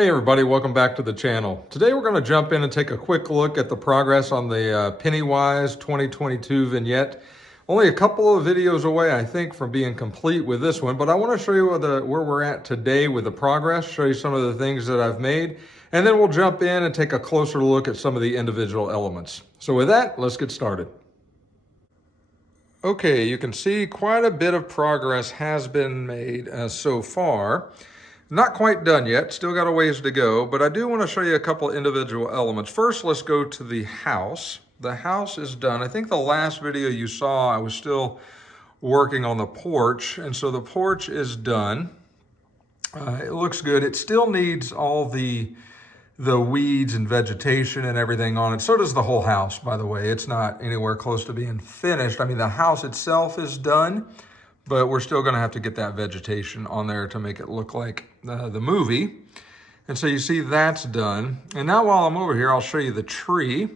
Hey everybody, welcome back to the channel. Today we're going to jump in and take a quick look at the progress on the Pennywise 2022 vignette. Only a couple of videos away, I think, from being complete with this one, but I want to show you where we're at today with the progress, show you some of the things that I've made, and then we'll jump in and take a closer look at some of the individual elements. So with that, let's get started. Okay, you can see quite a bit of progress has been made so far. Not quite done yet, still got a ways to go, but I do want to show you a couple individual elements. First, let's go to the house. The house is done. I think the last video you saw, I was still working on the porch, and so the porch is done. It looks good. It still needs all the weeds and vegetation and everything on it. So does the whole house, by the way. It's not anywhere close to being finished. I mean, the house itself is done, but we're still going to have to get that vegetation on there to make it look like the movie. And so you see that's done. And now while I'm over here, I'll show you the tree.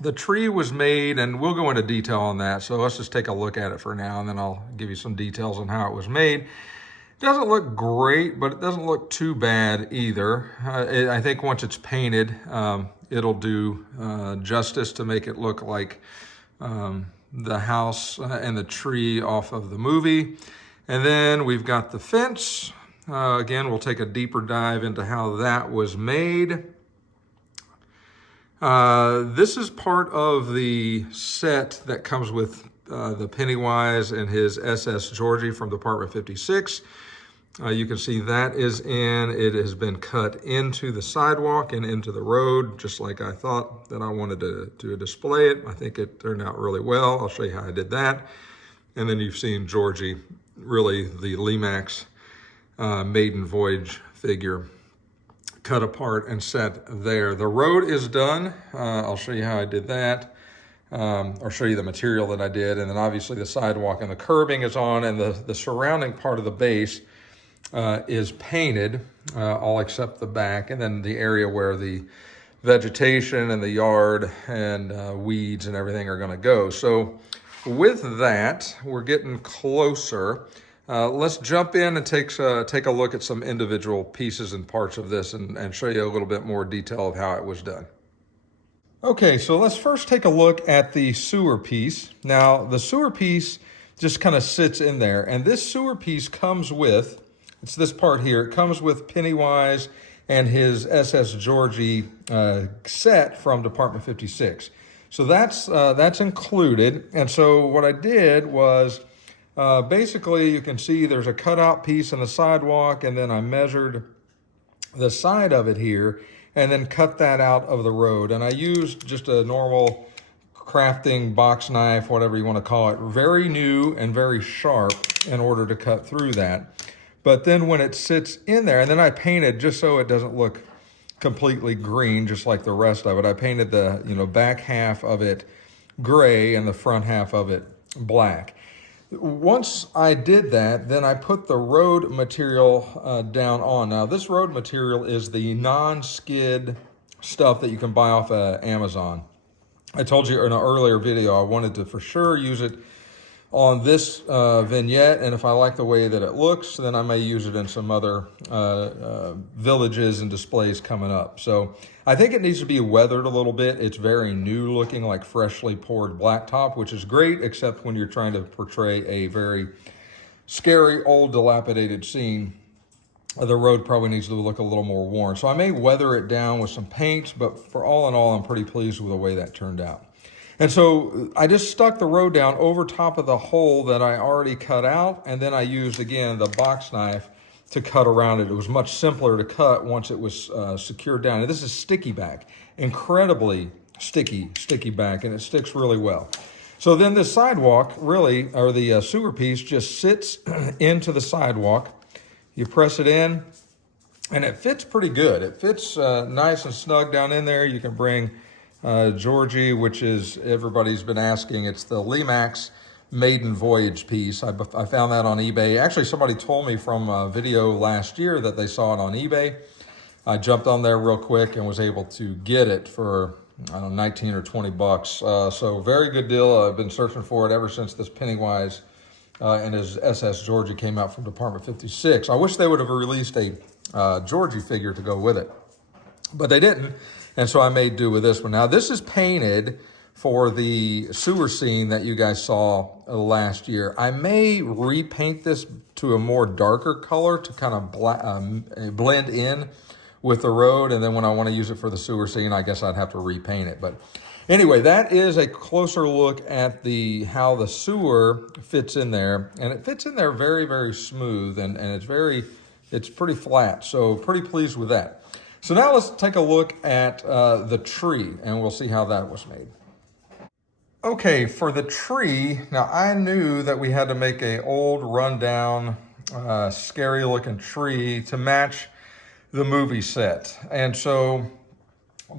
The tree was made, and we'll go into detail on that. So let's just take a look at it for now, and then I'll give you some details on how it was made. It doesn't look great, but it doesn't look too bad either. I think once it's painted, it'll do justice to make it look like the house and the tree off of the movie. And then we've got the fence. Again, we'll take a deeper dive into how that was made. This is part of the set that comes with the Pennywise and his SS Georgie from Department 56. You can see that is in. It has been cut into the sidewalk and into the road, just like I thought that I wanted to display it. I think it turned out really well. I'll show you how I did that. And then you've seen Georgie, really the Limax maiden voyage figure, cut apart and set there. The road is done. I'll show you how I did that. Or show you the material that I did. And then obviously the sidewalk and the curbing is on, and the surrounding part of the base is painted, all except the back, and then the area where the vegetation and the yard and weeds and everything are going to go. So with that, we're getting closer. Let's jump in and take a look at some individual pieces and parts of this and show you a little bit more detail of how it was done. Okay, so let's first take a look at the sewer piece. Now, the sewer piece just kind of sits in there, and this sewer piece comes with, it's this part here, it comes with Pennywise and his SS Georgie set from Department 56. So that's included. And so what I did was, basically you can see there's a cutout piece on the sidewalk, and then I measured the side of it here and then cut that out of the road. And I used just a normal crafting box knife, whatever you want to call it, very new and very sharp in order to cut through that. But then when it sits in there, and then I painted just so it doesn't look completely green, just like the rest of it. I painted the back half of it gray and the front half of it black. Once I did that, then I put the road material down on. Now, this road material is the non-skid stuff that you can buy off Amazon. I told you in an earlier video I wanted to for sure use it on this vignette, and if I like the way that it looks, then I may use it in some other villages and displays coming up. So I think it needs to be weathered a little bit. It's very new looking, like freshly poured blacktop, which is great, except when you're trying to portray a very scary, old, dilapidated scene. The road probably needs to look a little more worn. So I may weather it down with some paints, but for all in all, I'm pretty pleased with the way that turned out. And so I just stuck the road down over top of the hole that I already cut out, and then I used, again, the box knife to cut around it. It was much simpler to cut once it was secured down. And this is sticky back, incredibly sticky back, and it sticks really well. So then the sidewalk, really, or the sewer piece, just sits into the sidewalk. You press it in, and it fits pretty good. It fits nice and snug down in there. You can bring Georgie, which is, everybody's been asking, it's the Limax maiden voyage piece. I found that on eBay. Actually, somebody told me from a video last year that they saw it on eBay. I jumped on there real quick and was able to get it for, I don't know, 19 or 20 bucks. So very good deal. I've been searching for it ever since this Pennywise and his SS Georgie came out from Department 56. I wish they would have released a Georgie figure to go with it. But they didn't, and so I made do with this one. Now, this is painted for the sewer scene that you guys saw last year. I may repaint this to a more darker color to kind of blend in with the road, and then when I want to use it for the sewer scene, I guess I'd have to repaint it. But anyway, that is a closer look at how the sewer fits in there, and it fits in there very, very smooth, and it's pretty flat, so pretty pleased with that. So now let's take a look at the tree, and we'll see how that was made. Okay, for the tree, now I knew that we had to make a old, rundown, scary looking tree to match the movie set. And so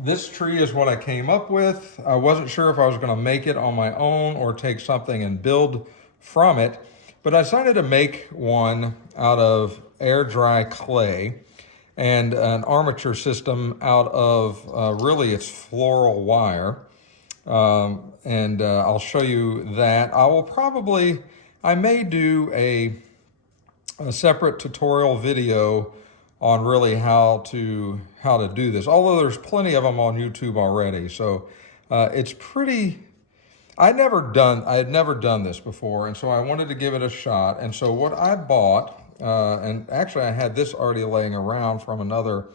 this tree is what I came up with. I wasn't sure if I was gonna make it on my own or take something and build from it, but I decided to make one out of air dry clay and an armature system out of really it's floral wire. I'll show you that. I may do a separate tutorial video on really how to do this, although there's plenty of them on YouTube already. So it's pretty, I had never done this before, and so I wanted to give it a shot. And so what I bought, and actually I had this already laying around from another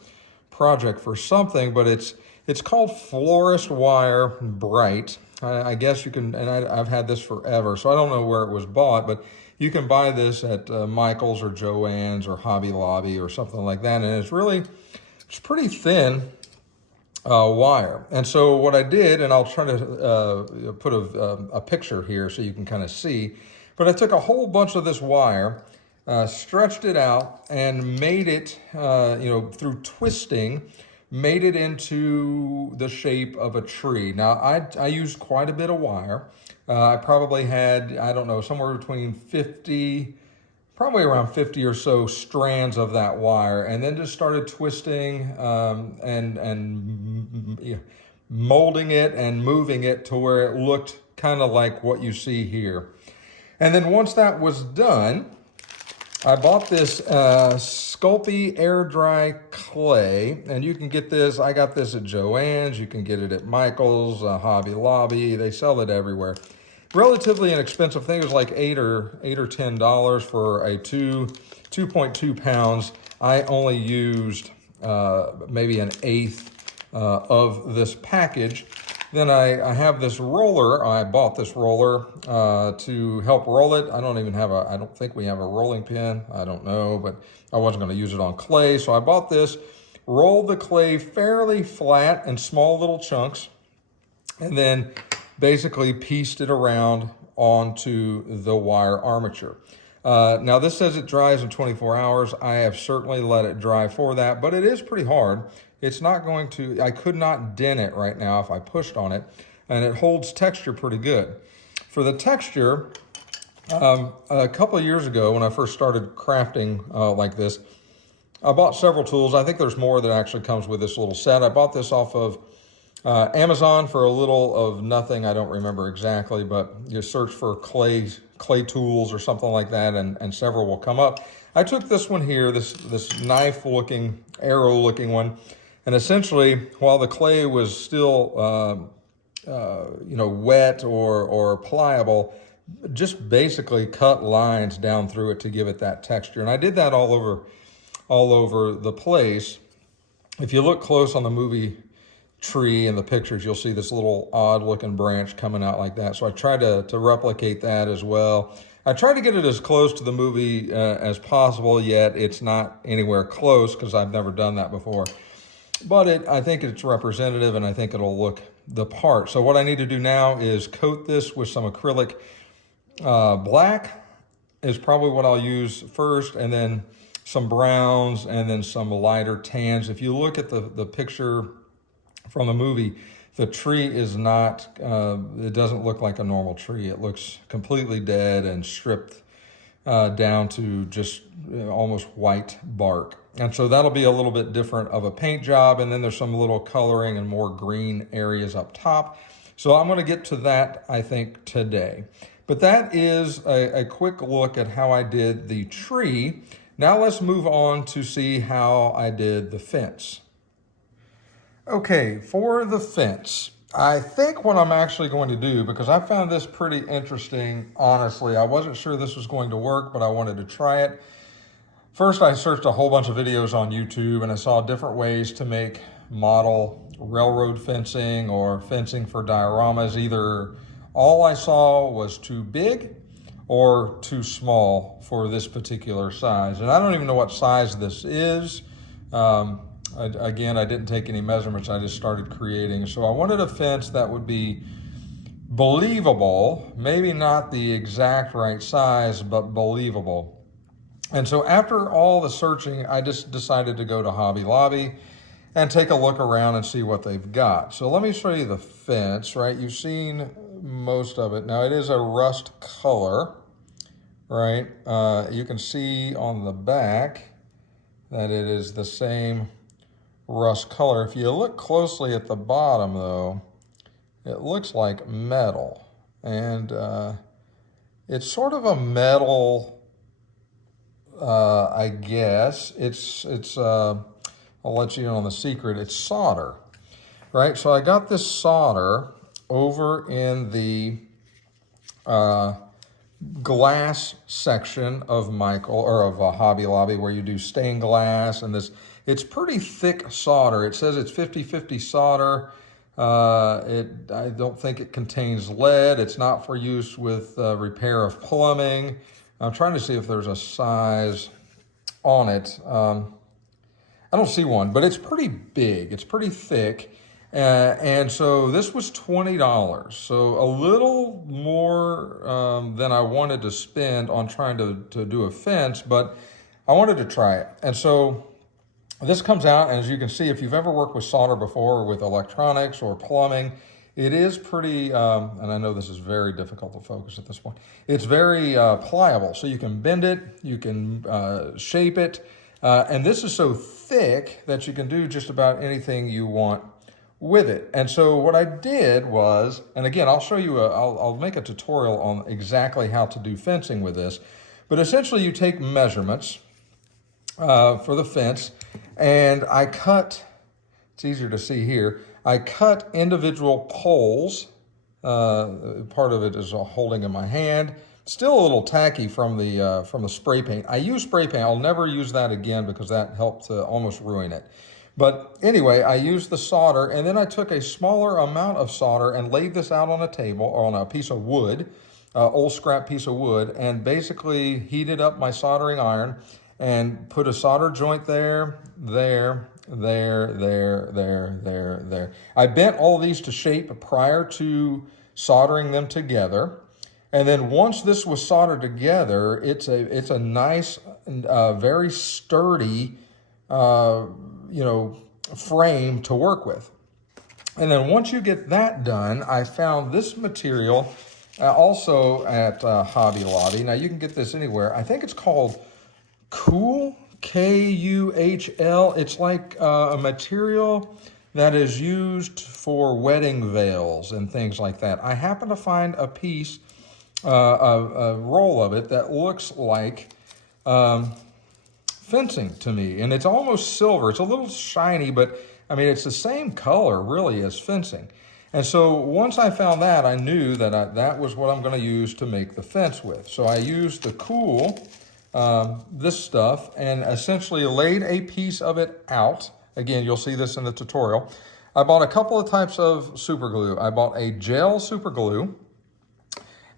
project for something, but it's called Florist Wire Bright. I guess you can, and I've had this forever, so I don't know where it was bought, but you can buy this at Michael's or Joann's or Hobby Lobby or something like that, and it's pretty thin wire. And so what I did, and I'll try to put a picture here so you can kind of see, but I took a whole bunch of this wire, stretched it out, and made it, through twisting, made it into the shape of a tree. Now, I used quite a bit of wire. I probably had, I don't know, somewhere between 50, probably around 50 or so strands of that wire, and then just started twisting and molding it and moving it to where it looked kind of like what you see here. And then once that was done, I bought this Sculpey air dry clay, and you can get this, I got this at Joann's, you can get it at Michael's, Hobby Lobby, they sell it everywhere. Relatively inexpensive thing. It was like $8 or $10 for a 2.2 pounds. I only used maybe an eighth of this package. Then I have this roller. I bought this roller to help roll it. I don't think we have a rolling pin. I don't know, but I wasn't going to use it on clay. So I bought this, rolled the clay fairly flat in small little chunks, and then basically pieced it around onto the wire armature. Now this says it dries in 24 hours. I have certainly let it dry for that, but it is pretty hard. It's not going to, I could not dent it right now if I pushed on it, and it holds texture pretty good. For the texture, a couple of years ago when I first started crafting like this, I bought several tools. I think there's more that actually comes with this little set. I bought this off of Amazon for a little of nothing. I don't remember exactly, but you search for clay tools or something like that, and several will come up. I took this one here, this knife-looking, arrow-looking one, and essentially, while the clay was still, wet or pliable, just basically cut lines down through it to give it that texture. And I did that all over the place. If you look close on the movie tree in the pictures, you'll see this little odd looking branch coming out like that. So I tried to replicate that as well. I tried to get it as close to the movie as possible, yet it's not anywhere close because I've never done that before. But I think it's representative, and I think it'll look the part. So what I need to do now is coat this with some acrylic black is probably what I'll use first, and then some browns, and then some lighter tans. If you look at the picture from the movie, the tree is not, it doesn't look like a normal tree. It looks completely dead and stripped down to just almost white bark. And so that'll be a little bit different of a paint job. And then there's some little coloring and more green areas up top. So I'm going to get to that, I think, today. But that is a quick look at how I did the tree. Now let's move on to see how I did the fence. Okay, for the fence, I think what I'm actually going to do, because I found this pretty interesting, honestly, I wasn't sure this was going to work, but I wanted to try it. First, I searched a whole bunch of videos on YouTube and I saw different ways to make model railroad fencing or fencing for dioramas. Either all I saw was too big or too small for this particular size. And I don't even know what size this is. Again, I didn't take any measurements, I just started creating. So I wanted a fence that would be believable, maybe not the exact right size, but believable. And so after all the searching, I just decided to go to Hobby Lobby and take a look around and see what they've got. So let me show you the fence, right? You've seen most of it. Now it is a rust color, right? You can see on the back that it is the same rust color. If you look closely at the bottom though, it looks like metal, and it's sort of a metal, I guess. It's I'll let you in on the secret, it's solder, right? So I got this solder over in the glass section of Hobby Lobby, where you do stained glass, and it's pretty thick solder. It says it's 50-50 solder. I don't think it contains lead. It's not for use with repair of plumbing. I'm trying to see if there's a size on it. I don't see one, but it's pretty big. It's pretty thick. And so this was $20. So a little more than I wanted to spend on trying to do a fence, but I wanted to try it. And so this comes out, and as you can see, if you've ever worked with solder before, or with electronics or plumbing, it is pretty, and I know this is very difficult to focus at this point, it's very pliable. So you can bend it, you can shape it, and this is so thick that you can do just about anything you want with it. And so what I did was, and again, I'll show you, I'll make a tutorial on exactly how to do fencing with this, but essentially you take measurements for the fence, and I cut, it's easier to see here, I cut individual poles. Part of it is holding in my hand. Still a little tacky from the spray paint. I use spray paint. I'll never use that again because that helped to almost ruin it. But anyway, I used the solder, and then I took a smaller amount of solder and laid this out on a table, on a piece of wood, old scrap piece of wood, and basically heated up my soldering iron and put a solder joint there. I bent all these to shape prior to soldering them together. And then once this was soldered together, it's a nice, very sturdy, frame to work with. And then once you get that done, I found this material also at Hobby Lobby. Now you can get this anywhere. I think it's called Kuhl, Kuhl. It's like a material that is used for wedding veils and things like that. I happen to find a piece, a roll of it that looks like fencing to me, and it's almost silver. It's a little shiny, but I mean, it's the same color really as fencing. And so once I found that, I knew that that was what I'm going to use to make the fence with. So I used the Kuhl, this stuff, and essentially laid a piece of it out. Again, you'll see this in the tutorial. I bought a couple of types of super glue. I bought a gel super glue,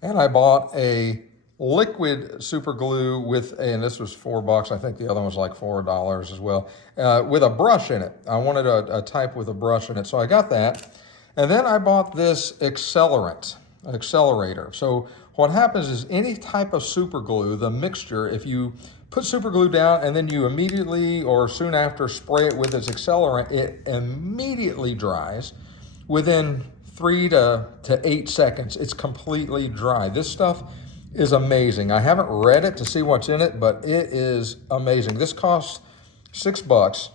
and I bought a liquid super glue and this was $4. I think the other one was like $4 as well, with a brush in it. I wanted a type with a brush in it, so I got that. And then I bought this accelerator. So what happens is any type of super glue, the mixture, if you put super glue down and then you immediately or soon after spray it with its accelerant, it immediately dries. Within 3 to 8 seconds, it's completely dry. This stuff is amazing. I haven't read it to see what's in it, but it is amazing. This costs $7,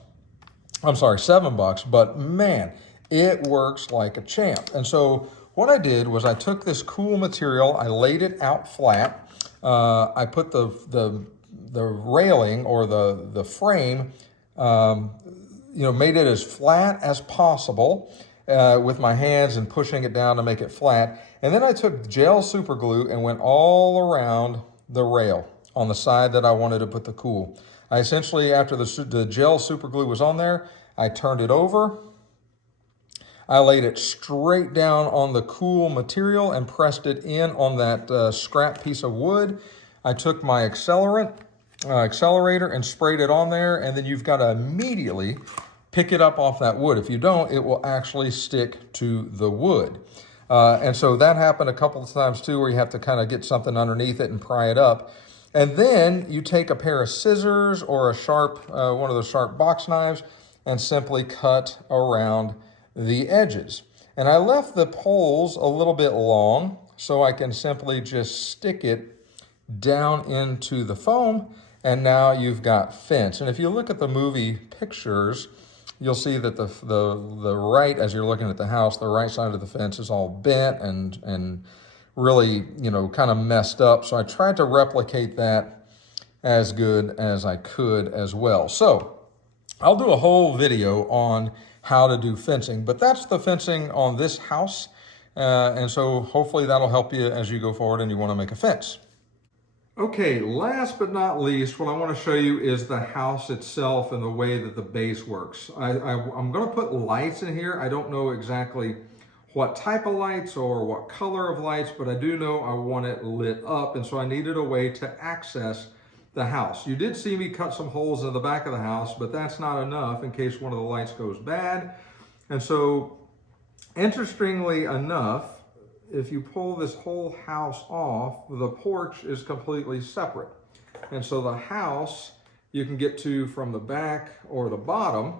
but man, it works like a champ. And so what I did was I took this Kuhl material, I laid it out flat. I put the railing or the frame, made it as flat as possible with my hands and pushing it down to make it flat. And then I took gel super glue and went all around the rail on the side that I wanted to put the cool. I essentially, after the gel super glue was on there, I turned it over. I laid it straight down on the cool material and pressed it in on that scrap piece of wood. I took my accelerator and sprayed it on there, and then you've got to immediately pick it up off that wood. If you don't, it will actually stick to the wood. And so that happened a couple of times too, where you have to kind of get something underneath it and pry it up. And then you take a pair of scissors or a sharp, one of those sharp box knives, and simply cut around the edges. And I left the poles a little bit long so I can simply just stick it down into the foam, and now you've got fence. And if you look at the movie pictures, you'll see that the right, as you're looking at the house, the right side of the fence is all bent and really, kind of messed up. So I tried to replicate that as good as I could as well. So I'll do a whole video on how to do fencing, but that's the fencing on this house. And so hopefully that'll help you as you go forward and you want to make a fence. Okay, last but not least, what I want to show you is the house itself and the way that the base works. I'm going to put lights in here. I don't know exactly what type of lights or what color of lights, but I do know I want it lit up, and so I needed a way to access the house. You did see me cut some holes in the back of the house, but that's not enough in case one of the lights goes bad. And so, interestingly enough, if you pull this whole house off, the porch is completely separate. And so the house you can get to from the back or the bottom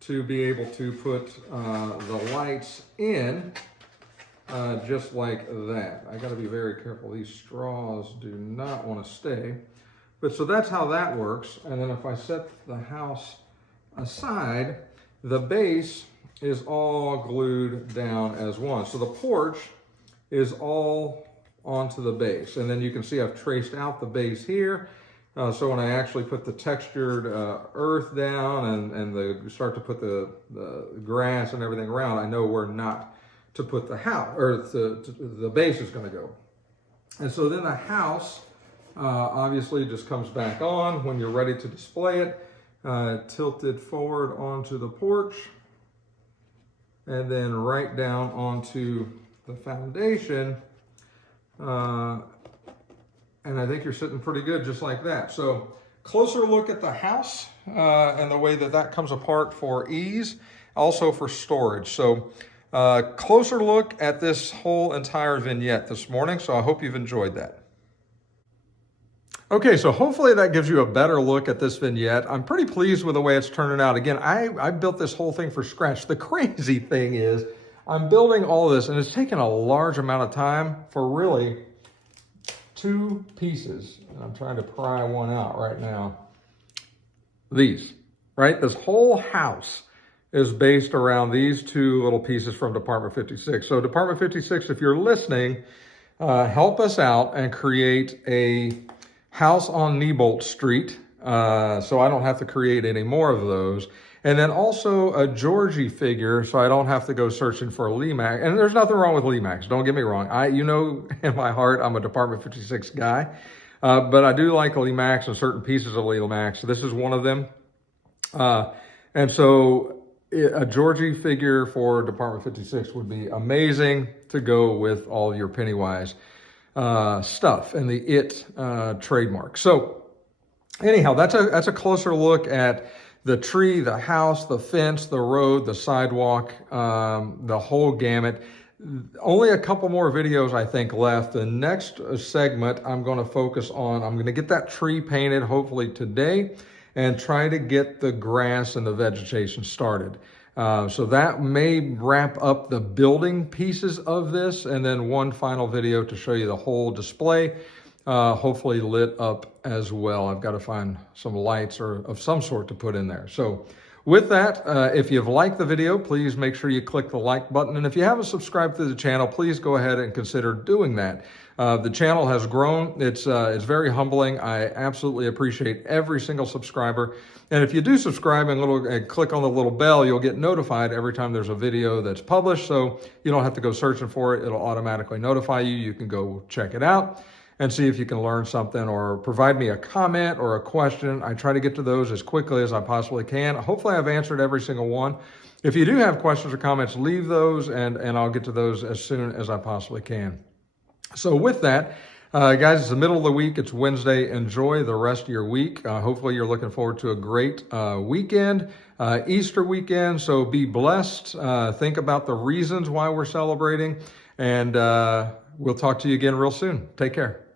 to be able to put the lights in just like that. I gotta be very careful. These straws do not wanna stay. But so that's how that works. And then if I set the house aside, the base is all glued down as one. So the porch is all onto the base. And then you can see I've traced out the base here. So when I actually put the textured earth down and start to put the grass and everything around, I know where not to put the house, or the base is gonna go. And so then the house obviously just comes back on when you're ready to display it, tilted forward onto the porch, and then right down onto the foundation. And I think you're sitting pretty good just like that. So closer look at the house and the way that comes apart for ease, also for storage. So closer look at this whole entire vignette this morning. So I hope you've enjoyed that. Okay, so hopefully that gives you a better look at this vignette. I'm pretty pleased with the way it's turning out. Again, I built this whole thing from scratch. The crazy thing is I'm building all of this, and it's taken a large amount of time for really 2 pieces. And I'm trying to pry one out right now. These, right? This whole house is based around these 2 little pieces from Department 56. So Department 56, if you're listening, help us out and create a house on Neibolt Street, so I don't have to create any more of those. And then also a Georgie figure, so I don't have to go searching for a Lemax. And there's nothing wrong with Lemax, don't get me wrong. In my heart, I'm a Department 56 guy, but I do like Lemax and certain pieces of Lemax. So this is one of them. And so a Georgie figure for Department 56 would be amazing to go with all your Pennywise stuff and the IT trademark. So anyhow, that's a closer look at the tree, the house, the fence, the road, the sidewalk, the whole gamut. Only a couple more videos I think left. The next segment I'm going to focus on, I'm going to get that tree painted hopefully today and try to get the grass and the vegetation started. So that may wrap up the building pieces of this, and then one final video to show you the whole display, hopefully lit up as well. I've got to find some lights or of some sort to put in there. So With that, if you've liked the video, please make sure you click the like button. And if you haven't subscribed to the channel, please go ahead and consider doing that. The channel has grown. It's very humbling. I absolutely appreciate every single subscriber. And if you do subscribe and click on the little bell, you'll get notified every time there's a video that's published. So you don't have to go searching for it. It'll automatically notify you. You can go check it out and see if you can learn something or provide me a comment or a question. I try to get to those as quickly as I possibly can. Hopefully I've answered every single one. If you do have questions or comments, leave those and I'll get to those as soon as I possibly can. So with that, guys, it's the middle of the week. It's Wednesday. Enjoy the rest of your week. Hopefully you're looking forward to a great weekend, Easter weekend. So be blessed. Think about the reasons why we're celebrating, and we'll talk to you again real soon. Take care.